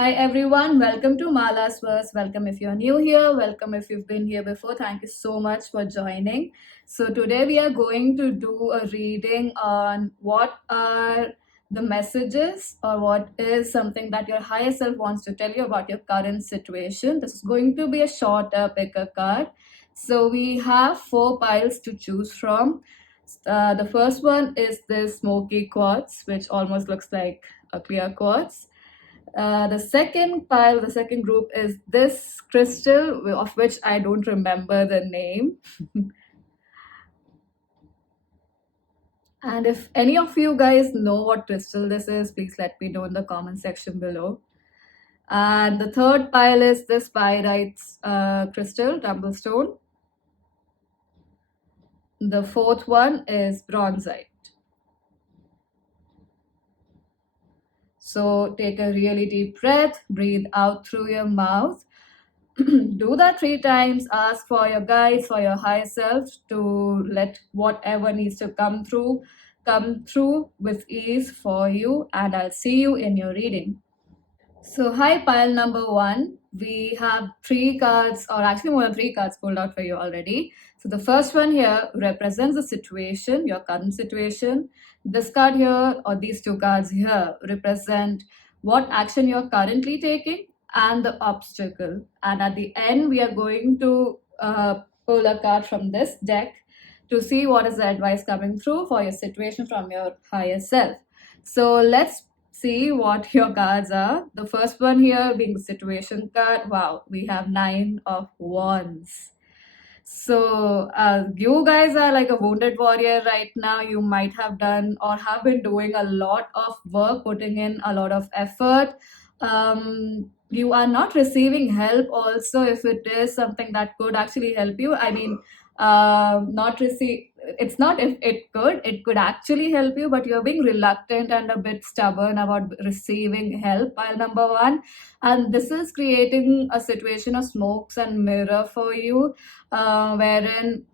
Hi everyone, welcome to Mala's Verse. Welcome if you're new here, welcome if you've been here before. Thank you so much for joining. So, today we are going to do a reading on what are the messages or what is something that your higher self wants to tell you about your current situation. This is going to be a shorter picker card. So, we have 4 piles to choose from. The first one is this smoky quartz, which almost looks like a clear quartz. The second pile, the second group is this crystal, of which I don't remember the name. And if any of you guys know what crystal this is, please let me know in the comment section below. And the third pile is this pyrite crystal, Rumblestone. The fourth one is bronzite. So take a really deep breath, breathe out through your mouth. Do that 3 times. Ask for your guides, for your higher self to let whatever needs to come through with ease for you, and I'll see you in your reading. So hi, pile number 1. We have 3 cards, or actually more than 3 cards pulled out for you already. So the first one here represents the situation, your current situation. This card here, or these 2 cards here, represent what action you're currently taking and the obstacle. And at the end, we are going to pull a card from this deck to see what is the advice coming through for your situation from your higher self. So let's see what your cards are. The first one here being the situation card. Wow, we have 9 of Wands. So you guys are like a wounded warrior right now. You might have done or have been doing a lot of work, putting in a lot of effort. You are not receiving help also, if it is something that could actually help you. I mean, it's not if it could actually help you, but you're being reluctant and a bit stubborn about receiving help, pile number 1. And this is creating a situation of smokes and mirror for you, wherein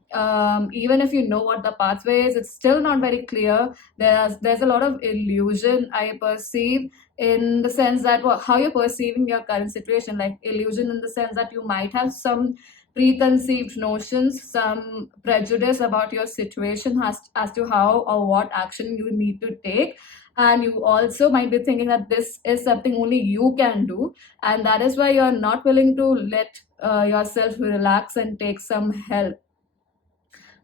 even if you know what the pathway is, it's still not very clear. There's a lot of illusion I perceive, in the sense that how you're perceiving your current situation, like illusion in the sense that you might have some preconceived notions, some prejudice about your situation as to how or what action you need to take. And you also might be thinking that this is something only you can do, and that is why you're not willing to let yourself relax and take some help.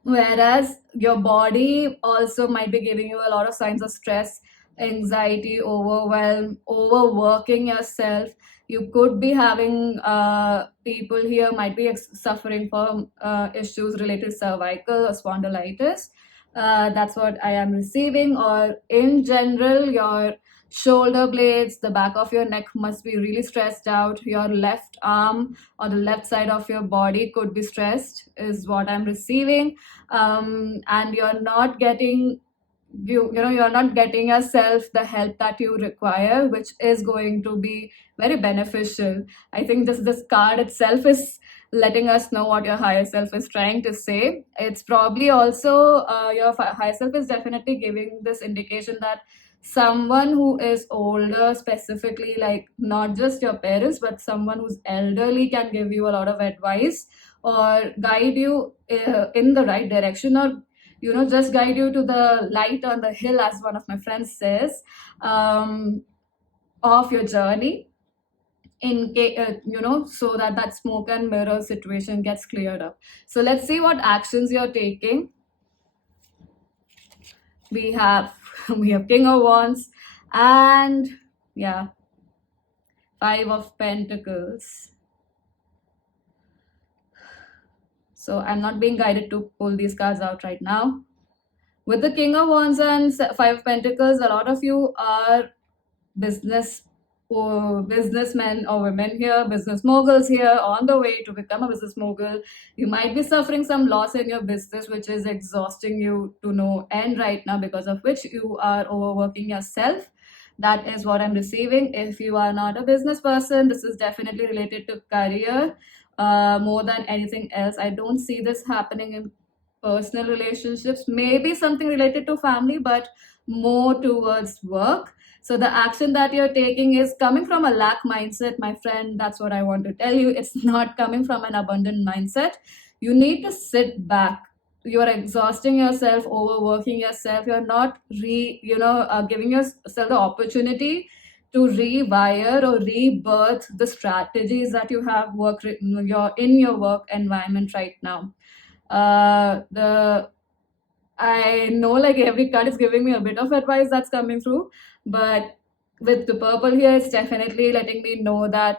Whereas your body also might be giving you a lot of signs of stress, anxiety, overwhelm, overworking yourself. You could be having people here might be suffering from issues related to cervical or spondylitis. That's what I am receiving. Or in general, your shoulder blades, the back of your neck must be really stressed out. Your left arm or the left side of your body could be stressed, is what I'm receiving. And you're not getting you're not getting yourself the help that you require, which is going to be very beneficial. I think this card itself is letting us know what your higher self is trying to say. It's probably also your higher self is definitely giving this indication that someone who is older, specifically, like not just your parents but someone who's elderly, can give you a lot of advice or guide you in the right direction, or just guide you to the light on the hill, as one of my friends says, of your journey, in case so that smoke and mirror situation gets cleared up. So let's see what actions you're taking. We have King of Wands, and 5 of Pentacles. So I'm not being guided to pull these cards out right now. With the King of Wands and 5 of Pentacles, a lot of you are businessmen or women here, business moguls here, on the way to become a business mogul. You might be suffering some loss in your business, which is exhausting you to no end right now, because of which you are overworking yourself. That is what I'm receiving. If you are not a business person, this is definitely related to career more than anything else. I don't see this happening in personal relationships. Maybe something related to family, but more towards work. So the action that you're taking is coming from a lack mindset, my friend. That's what I want to tell you. It's not coming from an abundant mindset. You need to sit back. You're exhausting yourself, overworking yourself. You're not giving yourself the opportunity to rewire or rebirth the strategies that you have in your work environment right now. The I know like every card is giving me a bit of advice that's coming through, but with the purple here, it's definitely letting me know that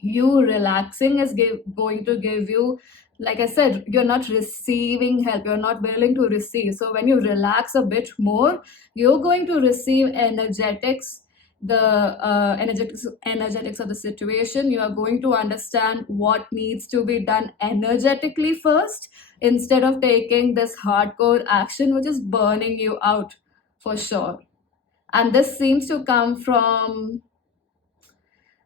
you relaxing is going to give you, like I said, you're not receiving help, you're not willing to receive. So when you relax a bit more, you're going to receive energetics, the energetics of the situation. You are going to understand what needs to be done energetically first, instead of taking this hardcore action which is burning you out for sure. And this seems to come from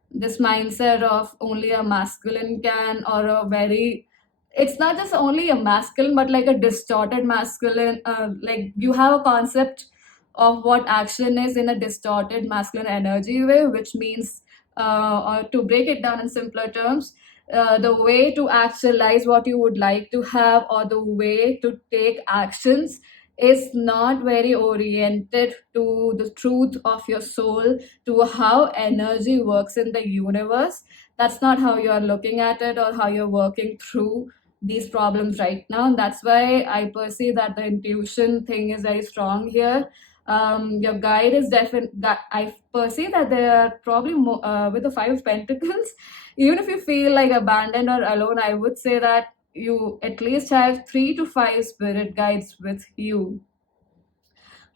this mindset of only a masculine can, or a very, it's not just only a masculine but like a distorted masculine, like you have a concept of what action is in a distorted masculine energy way, which means, or to break it down in simpler terms, the way to actualize what you would like to have, or the way to take actions, is not very oriented to the truth of your soul, to how energy works in the universe. That's not how you are looking at it, or how you're working through these problems right now. And that's why I perceive that the intuition thing is very strong here. Your guide is definitely that I perceive that they are probably more, with the Five of Pentacles. Even if you feel like abandoned or alone, I would say that you at least have 3 to 5 spirit guides with you,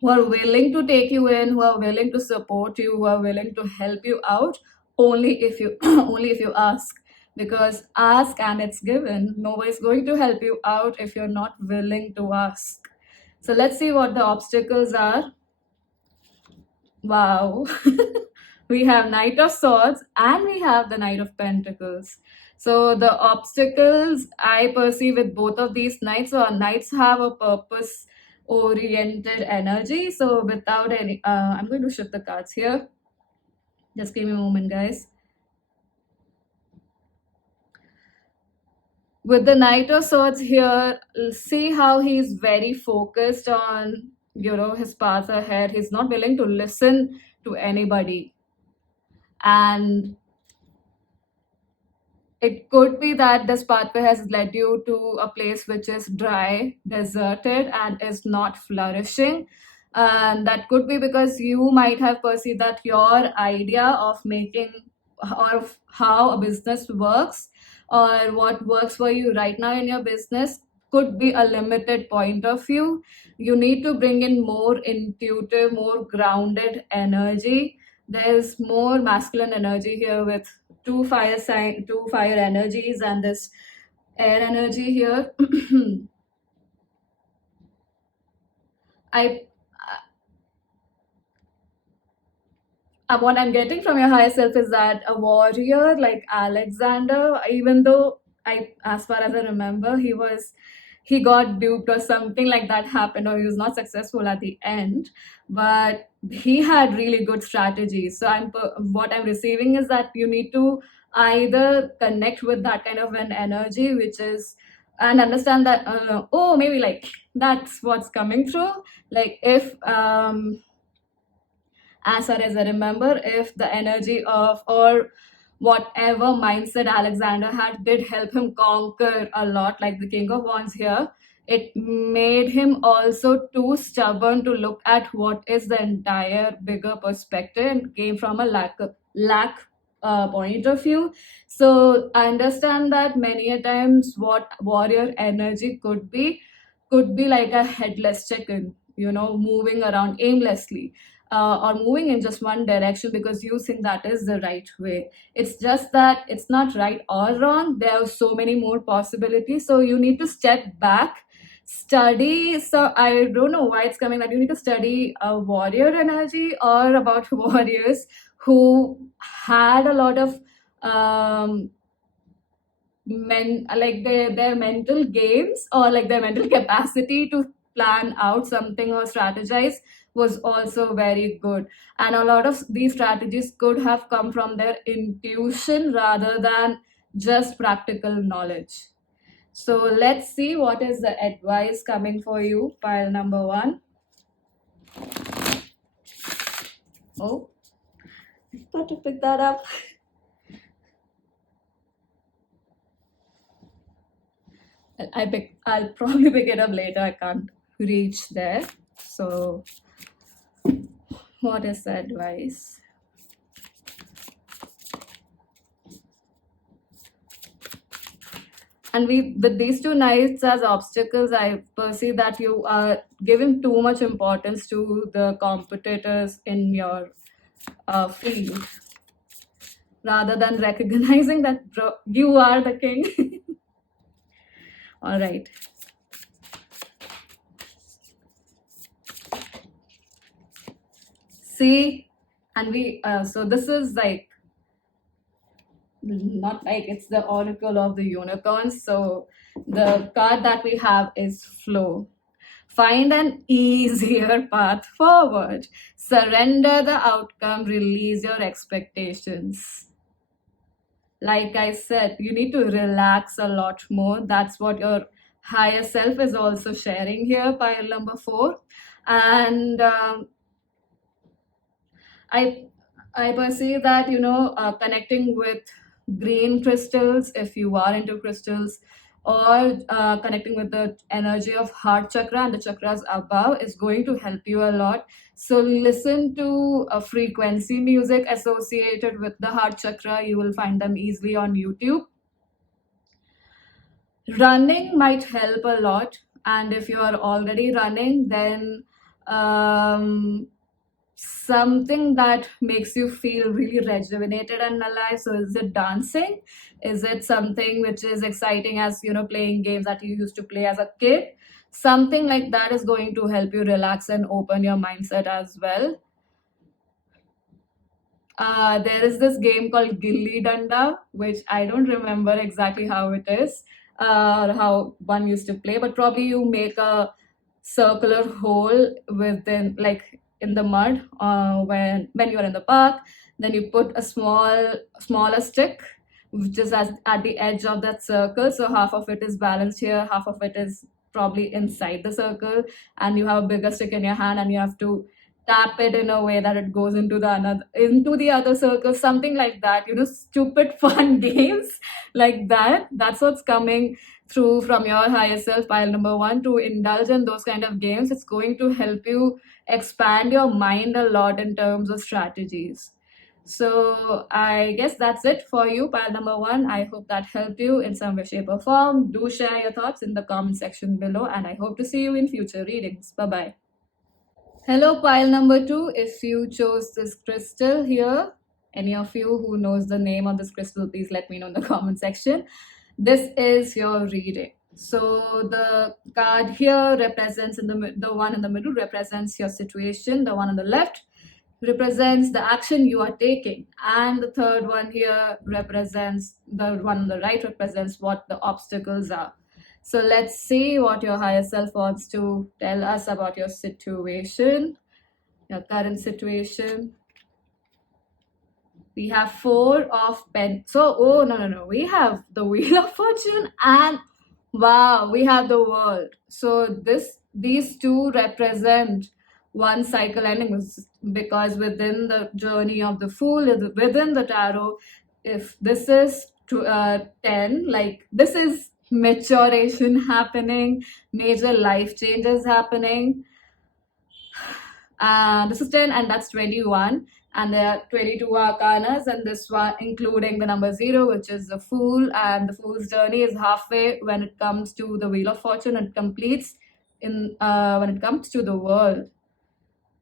who are willing to take you in, who are willing to support you, who are willing to help you out, only if you only if you ask. Because ask and it's given. Nobody's going to help you out if you're not willing to ask. So let's see what the obstacles are. Wow. We have Knight of Swords and we have the Knight of Pentacles. So the obstacles I perceive with both of these knights, or knights have a purpose oriented energy. So without any, I'm going to shift the cards here. Just give me a moment, guys. With the Knight of Swords here, see how he's very focused on, his path ahead. He's not willing to listen to anybody. And it could be that this pathway has led you to a place which is dry, deserted, and is not flourishing. And that could be because you might have perceived that your idea of making, or of how a business works, or what works for you right now in your business, could be a limited point of view. You need to bring in more intuitive, more grounded energy. There's more masculine energy here with two fire energies, and this air energy here. I What I'm getting from your higher self is that a warrior like Alexander, even though as far as I remember, he got duped or something like that happened, or he was not successful at the end, but he had really good strategies. So what I'm receiving is that you need to either connect with that kind of an energy, which is, and understand that, oh, maybe like that's what's coming through. Like if as far as I remember, if the energy of, or whatever mindset Alexander had, did help him conquer a lot, like the King of Wands here, it made him also too stubborn to look at what is the entire bigger perspective, and came from a lack point of view. So I understand that many a times what warrior energy could be like a headless chicken, moving around aimlessly, or moving in just one direction because you think that is the right way. It's just that it's not right or wrong. There are so many more possibilities. So you need to step back, study. So I don't know why it's coming that you need to study a warrior energy, or about warriors who had a lot of like their mental games, or like their mental capacity to plan out something or strategize was also very good. And a lot of these strategies could have come from their intuition rather than just practical knowledge. So let's see what is the advice coming for you, pile number 1. Oh, got to pick that up. I'll probably pick it up later. I can't reach there. So what is the advice? And with these two knights as obstacles, I perceive that you are giving too much importance to the competitors in your field rather than recognizing that you are the king. All right. See, and so this is like, not like, it's the oracle of the unicorns. So the card that we have is flow. Find an easier path forward. Surrender the outcome, release your expectations. Like I said, you need to relax a lot more. That's what your higher self is also sharing here, pile number 4. And I perceive that, connecting with green crystals, if you are into crystals, or connecting with the energy of heart chakra and the chakras above is going to help you a lot. So listen to a frequency music associated with the heart chakra. You will find them easily on YouTube. Running might help a lot, and if you are already running, then something that makes you feel really rejuvenated and alive. So is it dancing? Is it something which is exciting as, playing games that you used to play as a kid? Something like that is going to help you relax and open your mindset as well. There is this game called Gilli Danda, which I don't remember exactly how it is, or how one used to play, but probably you make a circular hole within, like, in the mud, when you're in the park. Then you put a smaller stick which is at the edge of that circle, so half of it is balanced here, half of it is probably inside the circle, and you have a bigger stick in your hand, and you have to tap it in a way that it goes into the other circle, something like that. Stupid fun games like that. That's what's coming through from your higher self, pile number 1. To indulge in those kind of games, it's going to help you expand your mind a lot in terms of strategies. So I guess that's it for you, pile number 1. I hope that helped you in some way, shape, or form. Do share your thoughts in the comment section below, and I hope to see you in future readings. Bye-bye. Hello, pile number 2. If you chose this crystal here, any of you who knows the name of this crystal, please let me know in the comment section. This is your reading. So the card here represents, the one in the middle represents your situation. The one on the left represents the action you are taking. And the third one here represents, the one on the right represents what the obstacles are. So let's see what your higher self wants to tell us about your situation, your current situation. We have 4 of Pentacles. So, no. We have the Wheel of Fortune, and wow, we have the World. So these two represent one cycle ending, because within the journey of the Fool, within the tarot, if this is 10, like, this is maturation happening, major life changes happening. This is 10, and that's 21, and there are 22 arcanas, and this one including the number 0, which is the Fool, and the Fool's journey is halfway when it comes to the Wheel of Fortune. It completes in when it comes to the World.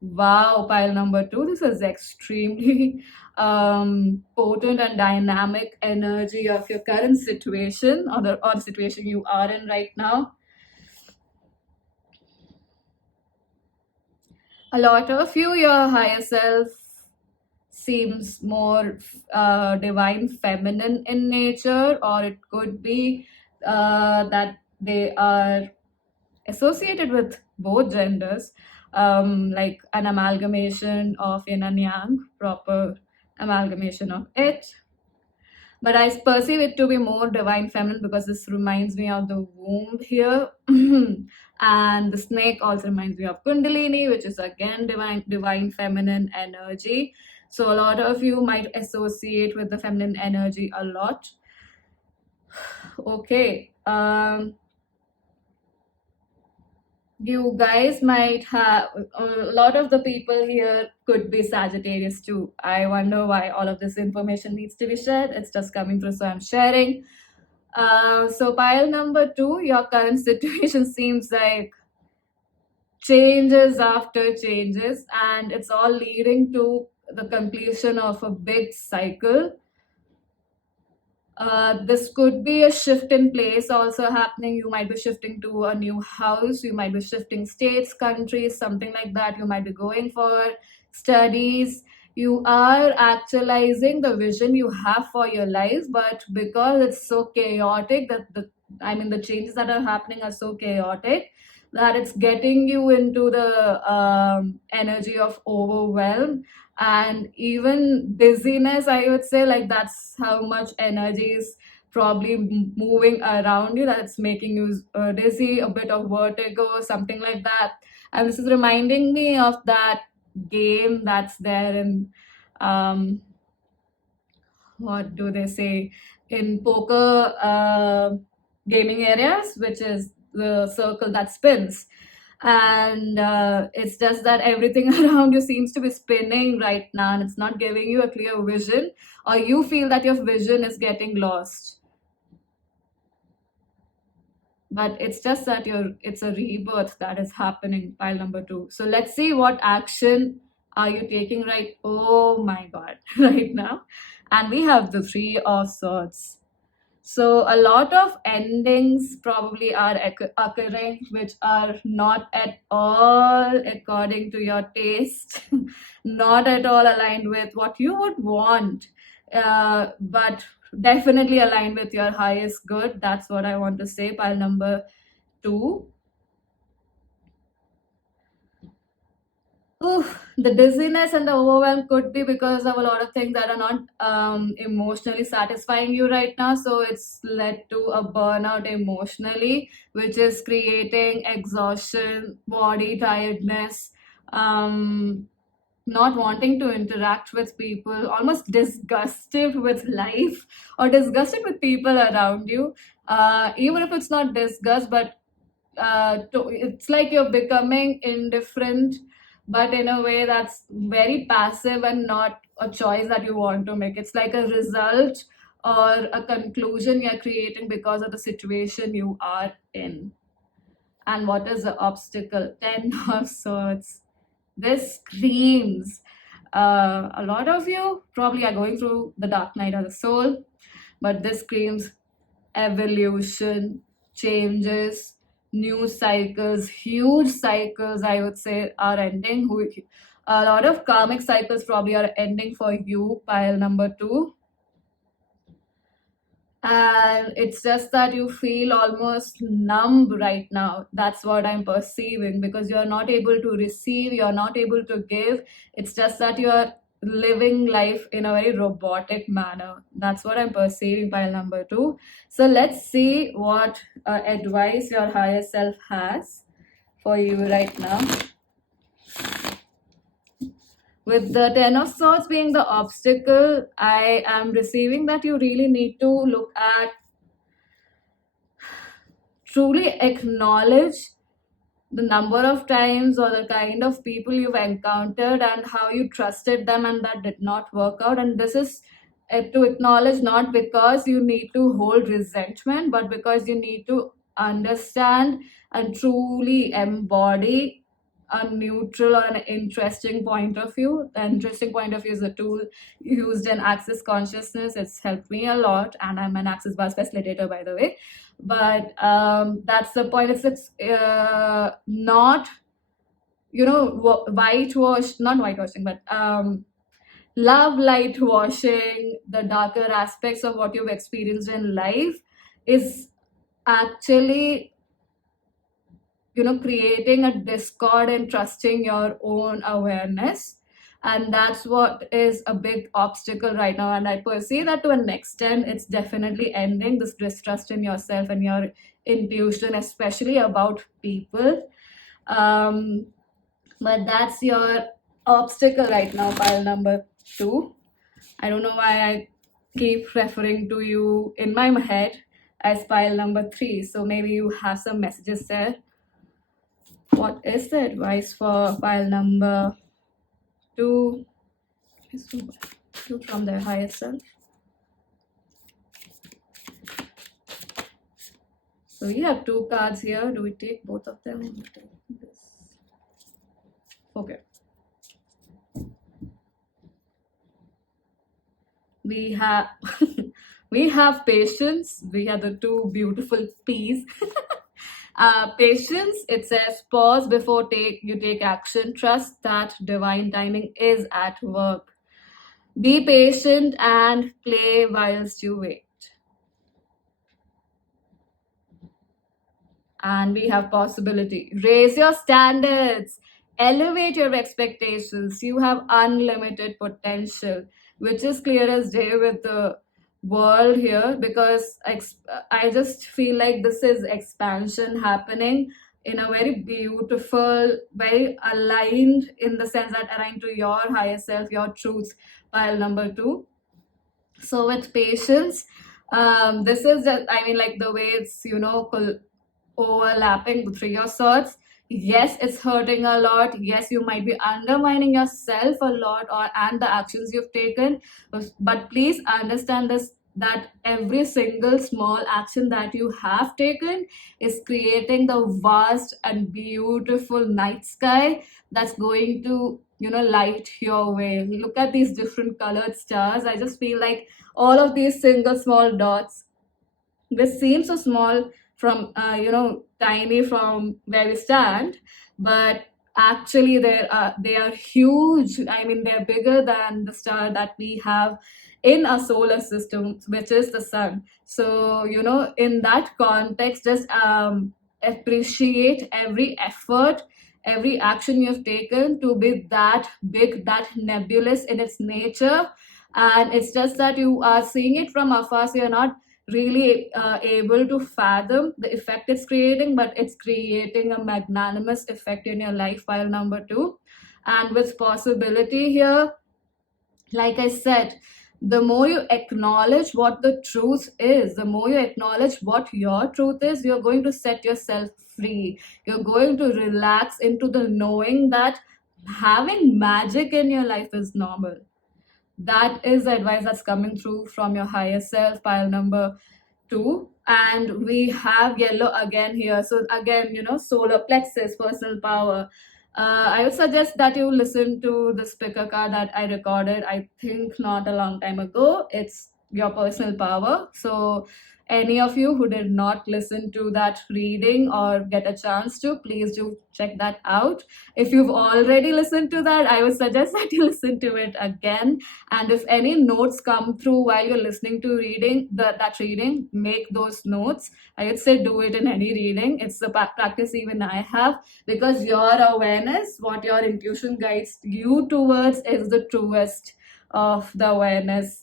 Wow, pile number 2, this is extremely potent and dynamic energy of your current situation, or the situation you are in right now. A lot of you, your higher self seems more divine feminine in nature, or it could be that they are associated with both genders, like an amalgamation of yin and yang, proper amalgamation of it. But I perceive it to be more divine feminine because this reminds me of the womb here. And the snake also reminds me of Kundalini, which is again divine feminine energy. So a lot of you might associate with the feminine energy a lot. Okay. You guys might have, a lot of the people here could be Sagittarius too. I wonder why all of this information needs to be shared. It's just coming through, so I'm sharing. So pile number 2, your current situation seems like changes after changes, and it's all leading to the completion of a big cycle. This could be a shift in place also happening. You might be shifting to a new house, you might be shifting states, countries, something like that. You might be going for studies. You are actualizing the vision you have for your life, but because it's so chaotic that the changes that are happening are so chaotic that it's getting you into the energy of overwhelm and even dizziness, I would say. Like, that's how much energy is probably moving around you, that it's making you dizzy, a bit of vertigo, something like that. And this is reminding me of that game that's there in what do they say, in poker gaming areas, which is the circle that spins. And it's just that everything around you seems to be spinning right now, and it's not giving you a clear vision, or you feel that your vision is getting lost. But it's just that it's a rebirth that is happening, pile number 2. So let's see what action are you taking right, oh my god, right now. And we have the 3 of swords. So a lot of endings probably are occurring, which are not at all according to your taste, not at all aligned with what you would want, but definitely aligned with your highest good. That's what I want to say, pile number 2. The dizziness and the overwhelm could be because of a lot of things that are not emotionally satisfying you right now. So it's led to a burnout emotionally, which is creating exhaustion, body tiredness, not wanting to interact with people, almost disgusted with life or disgusted with people around you. Even if it's not disgust, but it's like you're becoming indifferent, but in a way that's very passive and not a choice that you want to make. It's like a result or a conclusion you're creating because of the situation you are in. And what is the obstacle? 10 of swords. This screams. A lot of you probably are going through the dark night of the soul, but this screams evolution, changes, new cycles, huge cycles, I would say, are ending. A lot of karmic cycles probably are ending for you, pile number 2. And it's just that you feel almost numb right now. That's what I'm perceiving, because you're not able to receive, you're not able to give. It's just that you're living life in a very robotic manner. That's what I'm perceiving, pile number 2. So let's see what advice your higher self has for you right now. With the 10 of swords being the obstacle, I am receiving that you really need to look at, truly acknowledge the number of times or the kind of people you've encountered and how you trusted them and that did not work out. And this is to acknowledge, not because you need to hold resentment, but because you need to understand and truly embody a neutral or an interesting point of view. The interesting point of view is a tool used in Access Consciousness. It's helped me a lot, and I'm an Access Bars facilitator, by the way. But that's the point. It's not, not whitewashing, but love light washing the darker aspects of what you've experienced in life is actually creating a discord and trusting your own awareness. And that's what is a big obstacle right now. And I perceive that to an extent it's definitely ending this distrust in yourself and your intuition, especially about people. um but that's your obstacle right now, pile number 2. I don't know why I keep referring to you in my head as pile number 3. So maybe you have some messages there. What is the advice for pile number 2? Two from their higher self. So we have 2 cards here. Do we take both of them? We take this. Okay. We have we have patience. We have the 2 beautiful P's. Patience, it says pause before you take action. Trust that divine timing is at work. Be patient and play whilst you wait. And we have possibility. Raise your standards, elevate your expectations. You have unlimited potential, which is clear as day with the world here, because I just feel like this is expansion happening in a very beautiful, very aligned, in the sense that aligned to your higher self, your truth, pile number 2. So with patience, this is just, I mean, like the way it's overlapping the 3 of swords. Yes, it's hurting a lot. Yes, you might be undermining yourself a lot, and the actions you've taken. But please understand this, that every single small action that you have taken is creating the vast and beautiful night sky that's going to light your way. Look at these different colored stars. I just feel like all of these single small dots, this seems so small from tiny from where we stand, but actually they are huge. I mean, they're bigger than the star that we have in our solar system, which is the sun. So in that context, just appreciate every effort, every action you've taken to be that big, that nebulous in its nature. And it's just that you are seeing it from afar, so you're not really able to fathom the effect it's creating, but it's creating a magnanimous effect in your life, pile number 2. And with possibility here, like I said, the more you acknowledge what the truth is, the more you acknowledge what your truth is, you're going to set yourself free. You're going to relax into the knowing that having magic in your life is normal. That is the advice that's coming through from your higher self, pile number 2. And we have yellow again here. So again, solar plexus, personal power. I would suggest that you listen to the speaker card that I recorded, I think not a long time ago. It's your personal power. So any of you who did not listen to that reading or get a chance to, please do check that out. If you've already listened to that, I would suggest that you listen to it again. And if any notes come through while you're listening to that reading, make those notes. I would say do it in any reading. It's the practice even I have, because your awareness, what your intuition guides you towards, is the truest of the awareness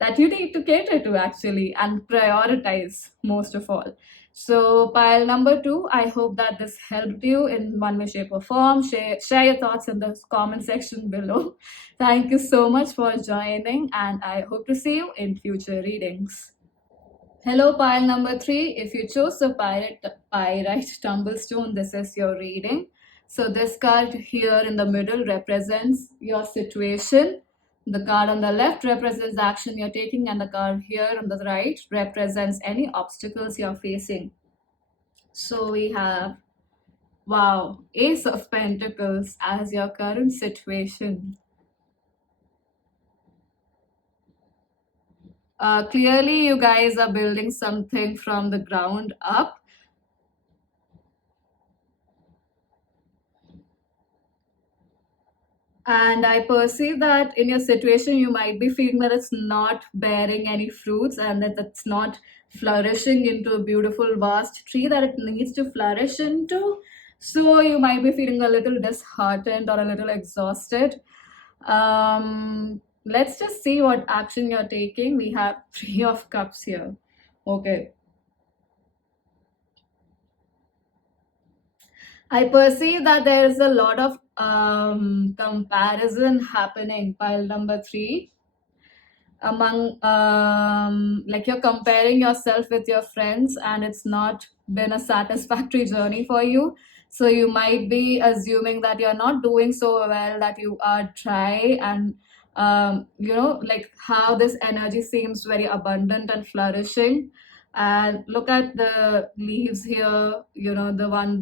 that you need to cater to, actually, and prioritize most of all. So pile number 2, I hope that this helped you in one way, shape or form. Share your thoughts in the comment section below. Thank you so much for joining, and I hope to see you in future readings. Hello, pile number 3. If you chose the pyrite tumblestone, this is your reading. So this card here in the middle represents your situation. The card on the left represents the action you're taking, and the card here on the right represents any obstacles you're facing. So we have, wow, Ace of Pentacles as your current situation. Clearly, you guys are building something from the ground up. And I perceive that in your situation, you might be feeling that it's not bearing any fruits and that it's not flourishing into a beautiful, vast tree that it needs to flourish into. So you might be feeling a little disheartened or a little exhausted. Let's just see what action you're taking. We have Three of Cups here. Okay. I perceive that there is a lot of comparison happening, pile number three, among like you're comparing yourself with your friends, and it's not been a satisfactory journey for you. So you might be assuming that you're not doing so well, that you are dry, and like how this energy seems very abundant and flourishing. And look at the leaves here, the one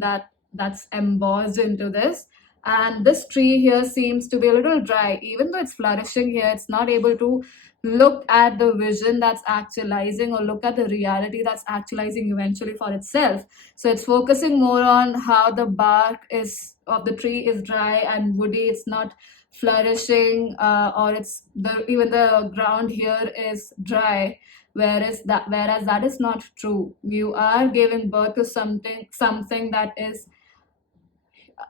that's embossed into this. And this tree here seems to be a little dry. Even though it's flourishing here, it's not able to look at the vision that's actualizing, or look at the reality that's actualizing eventually for itself. So it's focusing more on how the bark is of the tree is dry and woody, it's not flourishing, or it's even the ground here is dry, whereas that is not true. You are giving birth to something that is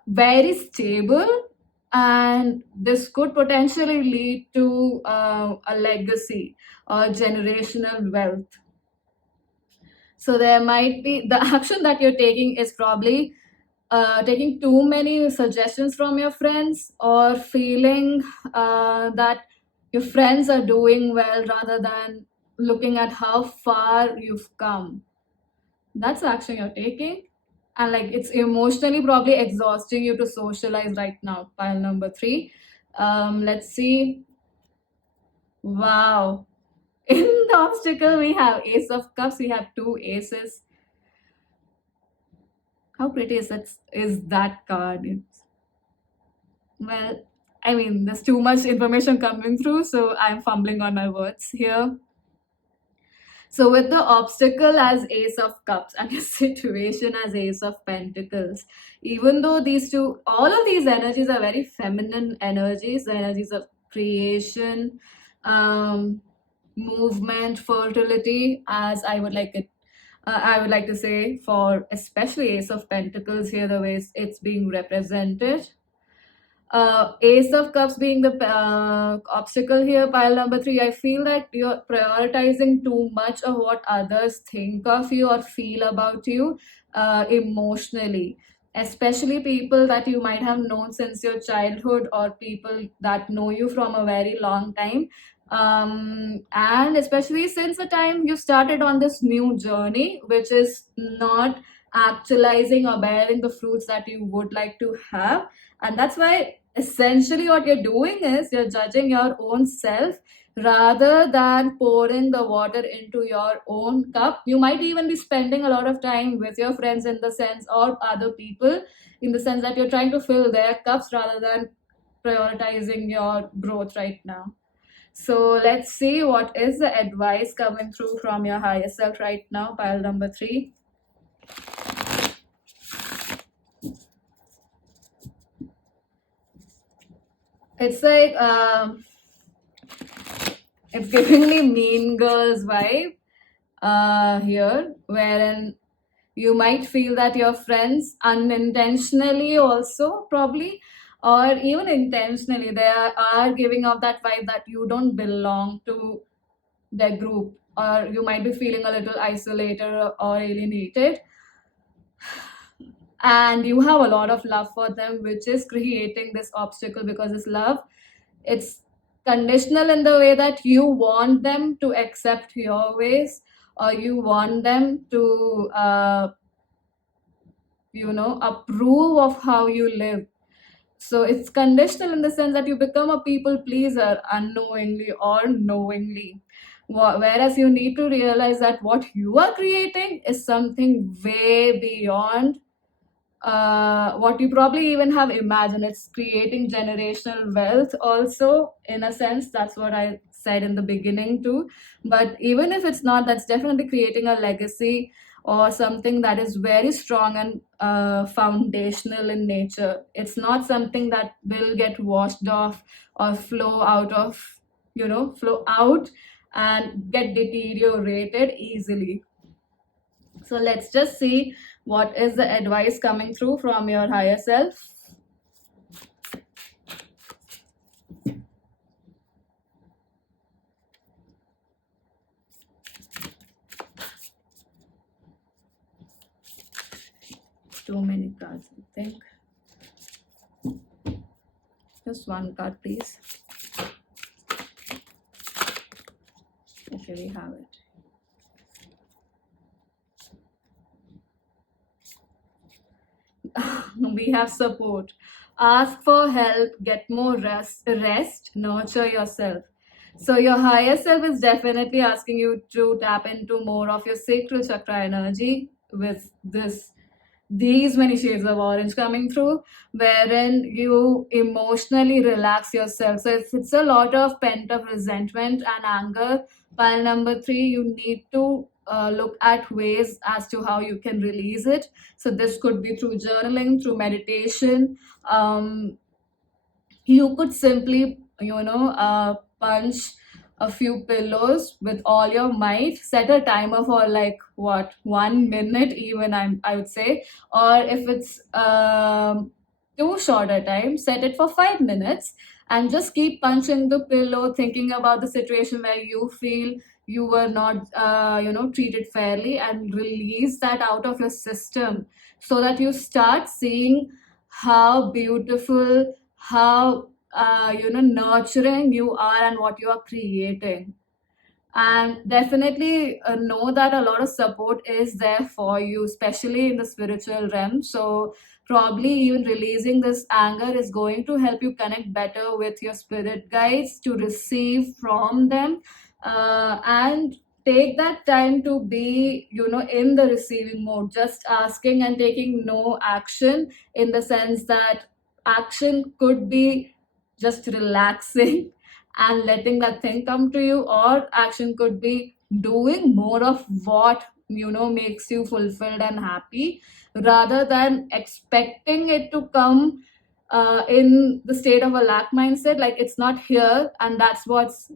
very stable, and this could potentially lead to a legacy or generational wealth. So there might be the action that you're taking is probably taking too many suggestions from your friends, or feeling that your friends are doing well rather than looking at how far you've come. That's the action you're taking. And like it's emotionally probably exhausting you to socialize right now, pile number three. Let's see. Wow. In the obstacle, we have Ace of Cups, we have two aces. How pretty is that card? Well, I mean, there's too much information coming through, so I'm fumbling on my words here. So with the obstacle as Ace of Cups and your situation as Ace of Pentacles, even though all of these energies are very feminine energies, the energies of creation, movement, fertility, as I would like to say, for especially Ace of Pentacles here, the way it's being represented. Ace of Cups being the obstacle here, pile number three. I feel that you're prioritizing too much of what others think of you or feel about you emotionally, especially people that you might have known since your childhood, or people that know you from a very long time. And especially since the time you started on this new journey, which is not actualizing or bearing the fruits that you would like to have. And that's why essentially what you're doing is you're judging your own self rather than pouring the water into your own cup. You might even be spending a lot of time with your friends in the sense, or other people in the sense that you're trying to fill their cups rather than prioritizing your growth right now. So let's see what is the advice coming through from your higher self right now, pile number three. It's like it's giving me Mean Girls vibe here, wherein you might feel that your friends unintentionally also probably, or even intentionally, they are giving off that vibe that you don't belong to their group, or you might be feeling a little isolated or alienated, and you have a lot of love for them, which is creating this obstacle, because this love, it's conditional in the way that you want them to accept your ways, or you want them to approve of how you live. So it's conditional in the sense that you become a people pleaser unknowingly or knowingly. Whereas you need to realize that what you are creating is something way beyond what you probably even have imagined. It's creating generational wealth also, in a sense. That's what I said in the beginning too. But even if it's not, that's definitely creating a legacy, or something that is very strong and foundational in nature. It's not something that will get washed off or flow out and get deteriorated easily. So let's just see What is the advice coming through from your higher self? 2 many cards, I think. Just one card, please. Okay, we have it. We have support. Ask for help, get more rest, nurture yourself. So your higher self is definitely asking you to tap into more of your sacral chakra energy with these many shades of orange coming through, wherein you emotionally relax yourself. So if it's a lot of pent up resentment and anger, pile number 3, you need to look at ways as to how you can release it. So this could be through journaling, through meditation. You could simply, punch a few pillows with all your might. Set a timer for like what, 1 minute even, I would say. Or if it's too short a time, set it for 5 minutes and just keep punching the pillow, thinking about the situation where you feel you were not treated fairly, and release that out of your system, so that you start seeing how beautiful, how nurturing you are and what you are creating. And definitely know that a lot of support is there for you, especially in the spiritual realm. So probably even releasing this anger is going to help you connect better with your spirit guides, to receive from them, and take that time to be in the receiving mode, just asking and taking no action, in the sense that action could be just relaxing and letting that thing come to you, or action could be doing more of what makes you fulfilled and happy, rather than expecting it to come in the state of a lack mindset, like it's not here, and that's what's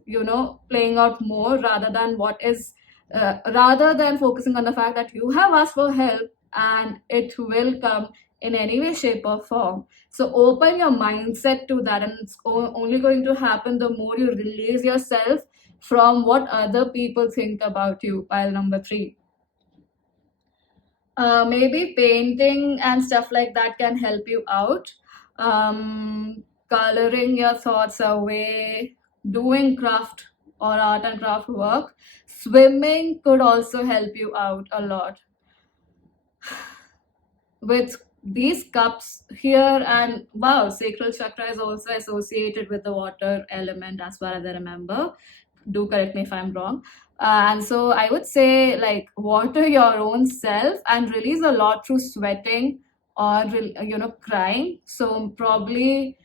playing out more, rather than focusing on the fact that you have asked for help and it will come in any way, shape, or form. So open your mindset to that, and it's only going to happen the more you release yourself from what other people think about you. Pile number 3. Maybe painting and stuff like that can help you out. Coloring your thoughts away, doing craft or art and craft work. Swimming could also help you out a lot. With these cups here, and wow, sacral chakra is also associated with the water element, as far as I remember. Do correct me if I'm wrong. And so I would say, like, water your own self and release a lot through sweating or crying. So probably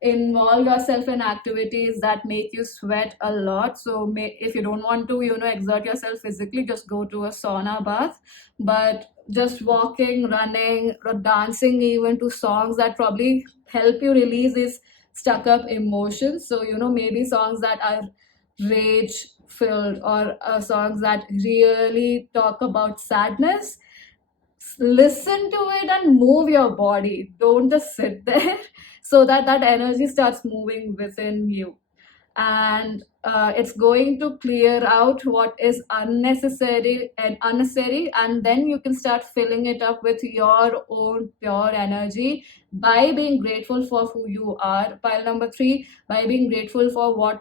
involve yourself in activities that make you sweat a lot. So if you don't want to exert yourself physically, just go to a sauna bath. But just walking, running, or dancing even to songs that probably help you release these stuck up emotions. So maybe songs that are rage filled, or songs that really talk about sadness. Listen to it and move your body. Don't just sit there, so that that energy starts moving within you. And it's going to clear out what is unnecessary, and then you can start filling it up with your own pure energy, by being grateful for who you are. Pile number 3, by being grateful for what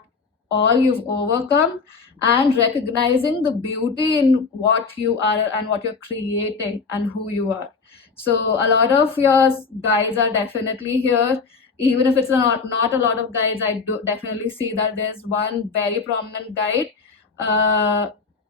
all you've overcome, and recognizing the beauty in what you are and what you're creating and who you are. So a lot of your guides are definitely here. Even if it's not a lot of guides, I do definitely see that there's one very prominent guide.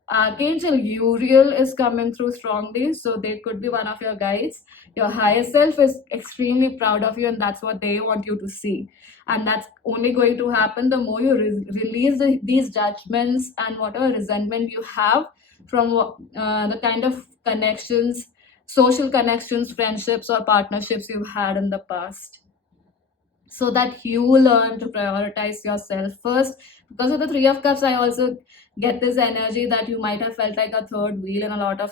Archangel Uriel is coming through strongly, so they could be one of your guides. Your higher self is extremely proud of you, and that's what they want you to see. And that's only going to happen the more you release these judgments and whatever resentment you have from the kind of connections, social connections, friendships, or partnerships you've had in the past, so that you learn to prioritize yourself first. Because of the 3 of Cups, I also get this energy that you might have felt like a third wheel in a lot of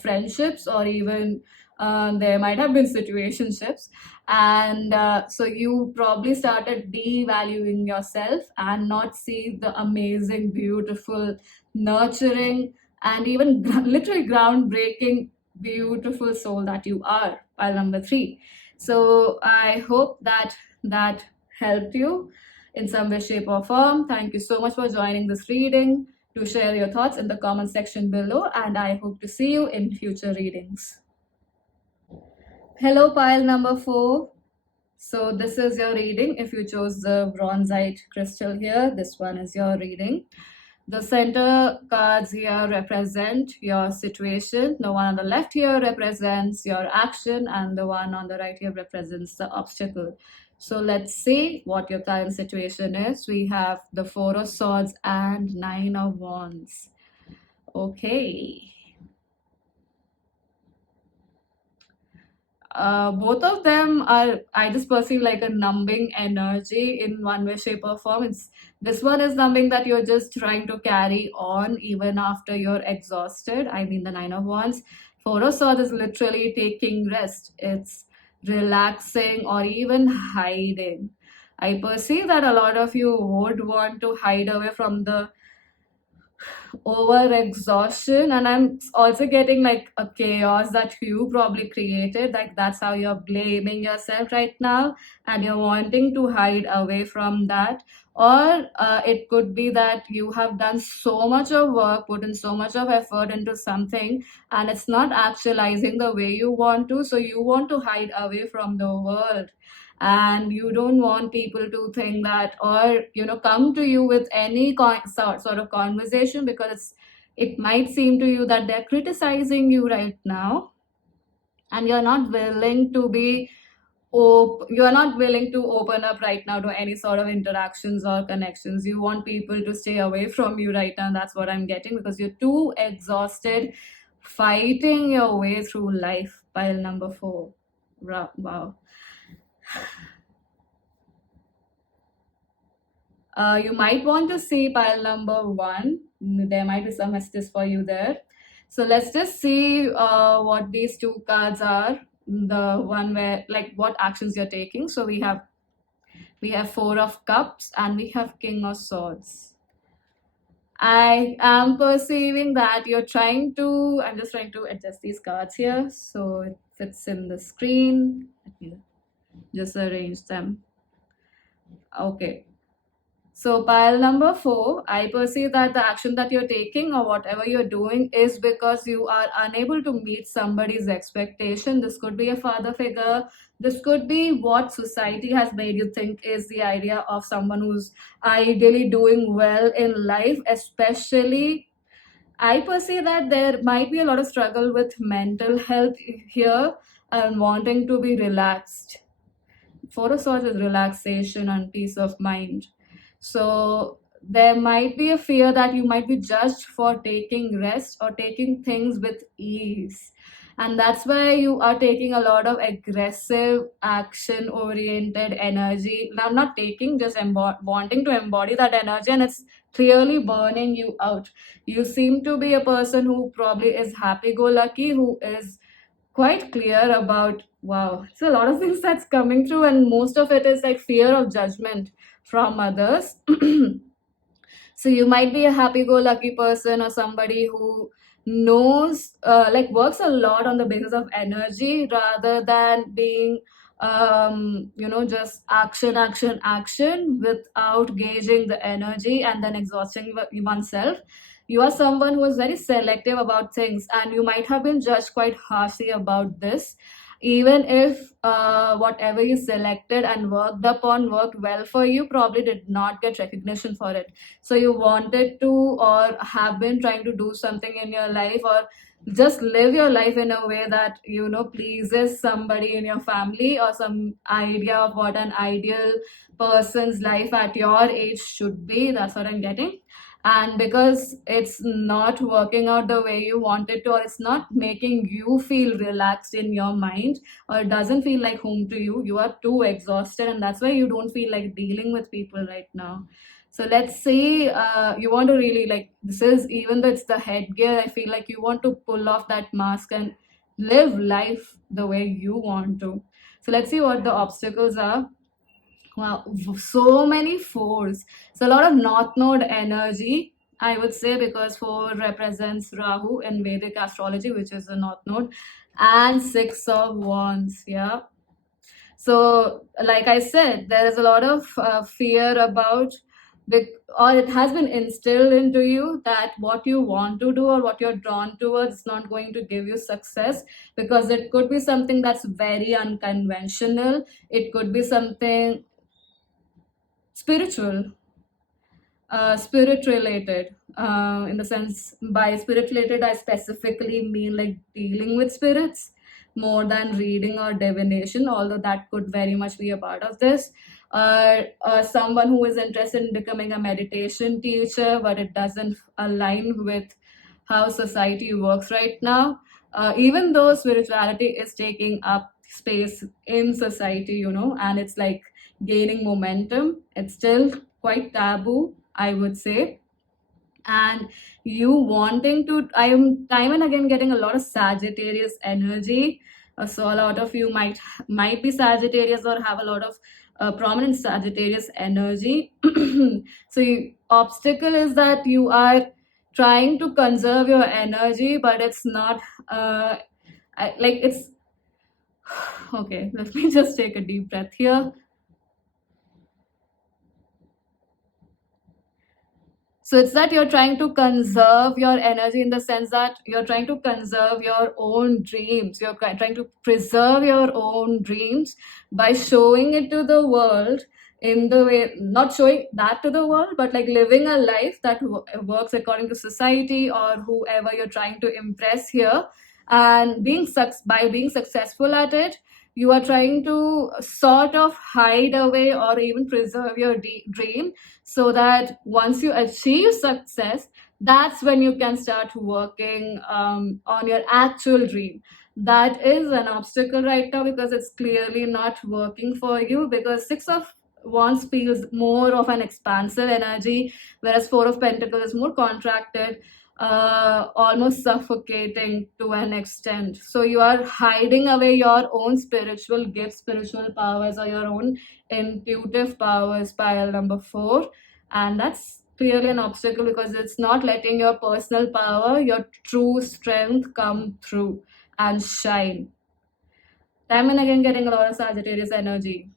friendships, or even there might have been situationships. And so you probably started devaluing yourself and not see the amazing, beautiful, nurturing, and even literally groundbreaking, beautiful soul that you are. Pile number 3. So I hope that that helped you in some way, shape, or form. Thank you so much for joining this reading. Do share your thoughts in the comment section below, and I hope to see you in future readings. Hello, pile number 4. So this is your reading. If you chose the bronzite crystal here, this one is your reading. The center cards here represent your situation. The one on the left here represents your action, and the one on the right here represents the obstacle. So let's see what your current situation is. We have the 4 of Swords and 9 of Wands. Okay. Both of them are, I just perceive like a numbing energy in one way, shape, or form. This one is numbing that you're just trying to carry on even after you're exhausted. I mean, the 9 of Wands. 4 of Swords is literally taking rest. It's relaxing or even hiding. I perceive that a lot of you would want to hide away from the over exhaustion, and I'm also getting like a chaos that you probably created. Like that's how you're blaming yourself right now, and you're wanting to hide away from that. Or it could be that you have done so much of work, put in so much of effort into something, and it's not actualizing the way you want to, so you want to hide away from the world, and you don't want people to think that, or come to you with any sort of conversation, because it might seem to you that they're criticizing you right now, and you're not willing to be you're not willing to open up right now to any sort of interactions or connections. You want people to stay away from you right now. That's what I'm getting, because you're too exhausted fighting your way through life. Pile number 4. Wow. You might want to see pile number 1. There might be some messages for you there. So let's just see what these 2 cards are. The one where, like, what actions you're taking. So we have 4 of Cups and we have King of Swords. I am perceiving that you're trying to, I'm just trying to adjust these cards here so it fits in the screen. Let me just arrange them. Okay. So pile number 4, I perceive that the action that you're taking or whatever you're doing is because you are unable to meet somebody's expectation. This could be a father figure. This could be what society has made you think is the idea of someone who's ideally doing well in life. Especially, I perceive that there might be a lot of struggle with mental health here and wanting to be relaxed. 4 of Swords is relaxation and peace of mind. So there might be a fear that you might be judged for taking rest or taking things with ease. And that's why you are taking a lot of aggressive, action oriented energy. Now, I'm not taking, just wanting to embody that energy, and it's clearly burning you out. You seem to be a person who probably is happy go lucky, who is quite clear about, wow, it's a lot of things that's coming through, and most of it is like fear of judgment from others. So you might be a happy-go-lucky person or somebody who knows, like works a lot on the basis of energy rather than being, just action without gauging the energy and then exhausting oneself. You are someone who is very selective about things, and you might have been judged quite harshly about this, even if whatever you selected and worked upon worked well for you, probably did not get recognition for it. So you wanted to, or have been trying to do something in your life, or just live your life in a way that pleases somebody in your family, or some idea of what an ideal person's life at your age should be. That's what I'm getting. And because it's not working out the way you wanted to, or it's not making you feel relaxed in your mind, or it doesn't feel like home to you, you are too exhausted, and that's why you don't feel like dealing with people right now. So let's say you want to really, like, this is, even though it's the headgear, I feel like you want to pull off that mask and live life the way you want to. So let's see what the obstacles are. Wow, so many fours. So a lot of North Node energy, I would say, because four represents Rahu in Vedic astrology, which is the North Node, and Six of Wands. Yeah. So, like I said, there is a lot of fear about, or it has been instilled into you that what you want to do or what you're drawn towards is not going to give you success, because it could be something that's very unconventional. It could be something spiritual, spirit related. In the sense, by spirit related, I specifically mean like dealing with spirits more than reading or divination, although that could very much be a part of this. Someone who is interested in becoming a meditation teacher, but it doesn't align with how society works right now. Even though spirituality is taking up space in society, and it's like gaining momentum, it's still quite taboo, I would say. And you wanting to, I am time and again getting a lot of Sagittarius energy. So a lot of you might be Sagittarius or have a lot of prominent Sagittarius energy. So obstacle is that you are trying to conserve your energy, but it's not like it's okay. Let me just take a deep breath here. So it's that you're trying to conserve your energy, in the sense that you're trying to conserve your own dreams. You're trying to preserve your own dreams by showing it to the world in the way, not showing that to the world, but like living a life that works according to society or whoever you're trying to impress here. And by being successful at it, you are trying to sort of hide away or even preserve your dream, so that once you achieve success, that's when you can start working on your actual dream. That is an obstacle right now, because it's clearly not working for you, because Six of Wands feels more of an expansive energy, whereas Four of Pentacles is more contracted, almost suffocating to an extent. So you are hiding away your own spiritual gifts, spiritual powers, or your own intuitive powers, pile number 4. And that's clearly an obstacle, because it's not letting your personal power, your true strength come through and shine. Time and again getting a lot of Sagittarius energy.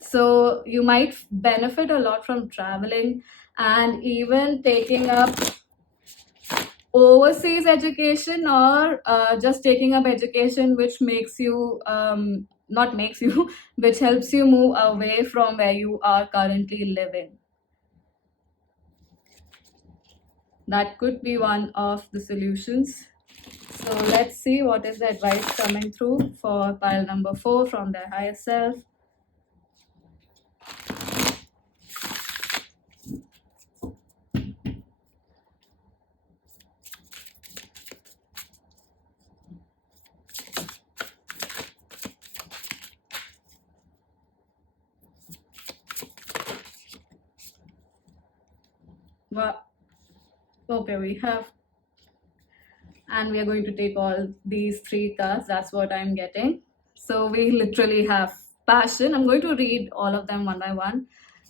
So you might benefit a lot from traveling and even taking up overseas education, or just taking up education which makes you not makes you which helps you move away from where you are currently living. That could be one of the solutions. So let's see what is the advice coming through for pile number 4 from their higher self. Well, okay, we are going to take all these 3 cards. That's what I'm getting. So we literally have passion. I'm going to read all of them one by one.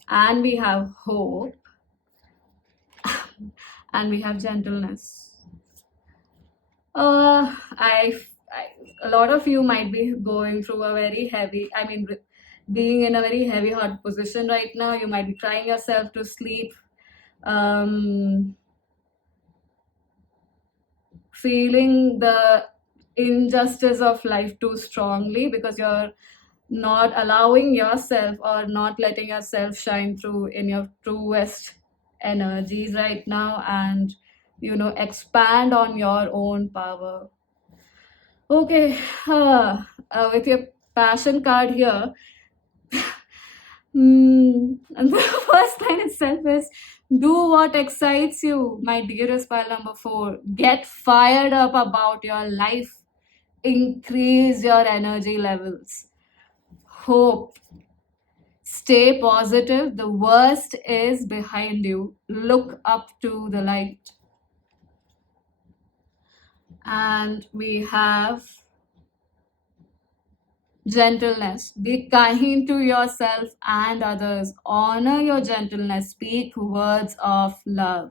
And we have hope. And we have gentleness. A lot of you might be going through a very heavy, being in a very heavy heart position right now. You might be crying yourself to sleep. Feeling the injustice of life too strongly, because you're not allowing yourself or not letting yourself shine through in your truest energies right now, and expand on your own power. Okay, with your passion card here, and the first line itself is, do what excites you, my dearest pile number 4. Get fired up about your life. Increase your energy levels. Hope. Stay positive. The worst is behind you. Look up to the light. And we have gentleness. Be kind to yourself and others. Honor your gentleness. Speak words of love.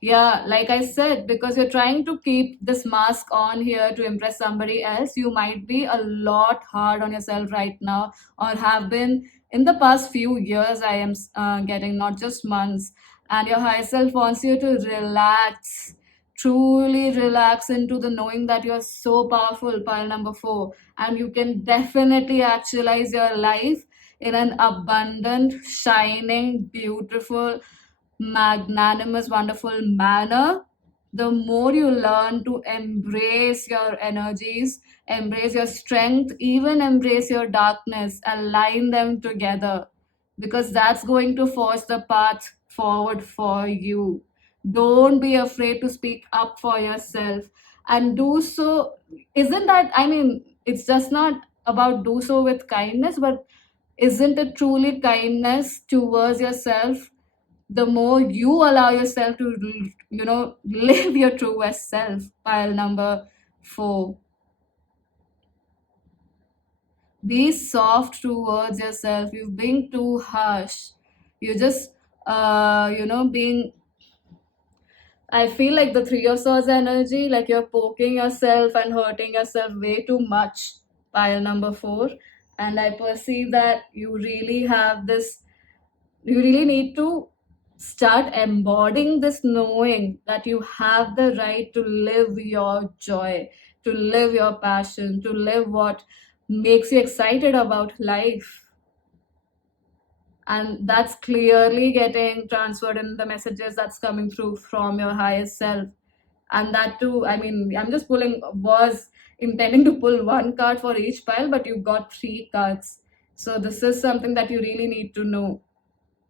Yeah, like I said, because you're trying to keep this mask on here to impress somebody else, you might be a lot hard on yourself right now, or have been in the past few years. I am getting, not just months. And your higher self wants you to relax, truly relax into the knowing that you're so powerful, pile number 4, and you can definitely actualize your life in an abundant, shining, beautiful, magnanimous, wonderful manner. The more you learn to embrace your energies, embrace your strength, even embrace your darkness, align them together, because that's going to force the path forward for you. Don't be afraid to speak up for yourself and do so. Isn't that, I mean, it's just not about do so with kindness, but isn't it truly kindness towards yourself? The more you allow yourself to live your truest self. Pile number 4. Be soft towards yourself. You're being too harsh. You just being, I feel like the Three of Swords energy, like you're poking yourself and hurting yourself way too much. Pile number 4. And I perceive that you really need to start embodying this knowing that you have the right to live your joy, to live your passion, to live what makes you excited about life. And that's clearly getting transferred in the messages that's coming through from your highest self. And that too, I mean, I'm just was intending to pull one card for each pile, but you got 3 cards. So this is something that you really need to know,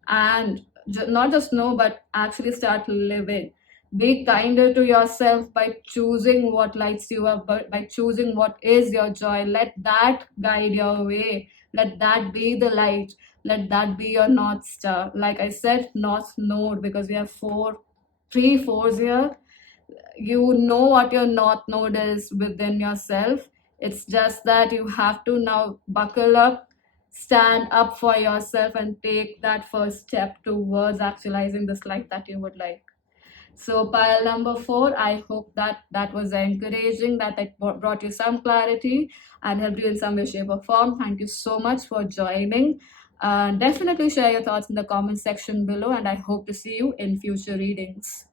and not just know, but actually start living. Be kinder to yourself by choosing what lights you up, by choosing what is your joy. Let that guide your way. Let that be the light. Let that be your North Star. Like I said, North Node, because we have 3 4s here. You know what your North Node is within yourself. It's just that you have to now buckle up, stand up for yourself, and take that first step towards actualizing this life that you would like. So pile number 4, I hope that that was encouraging, that it brought you some clarity and helped you in some way, shape, or form. Thank you so much for joining. Definitely share your thoughts in the comment section below, and I hope to see you in future readings.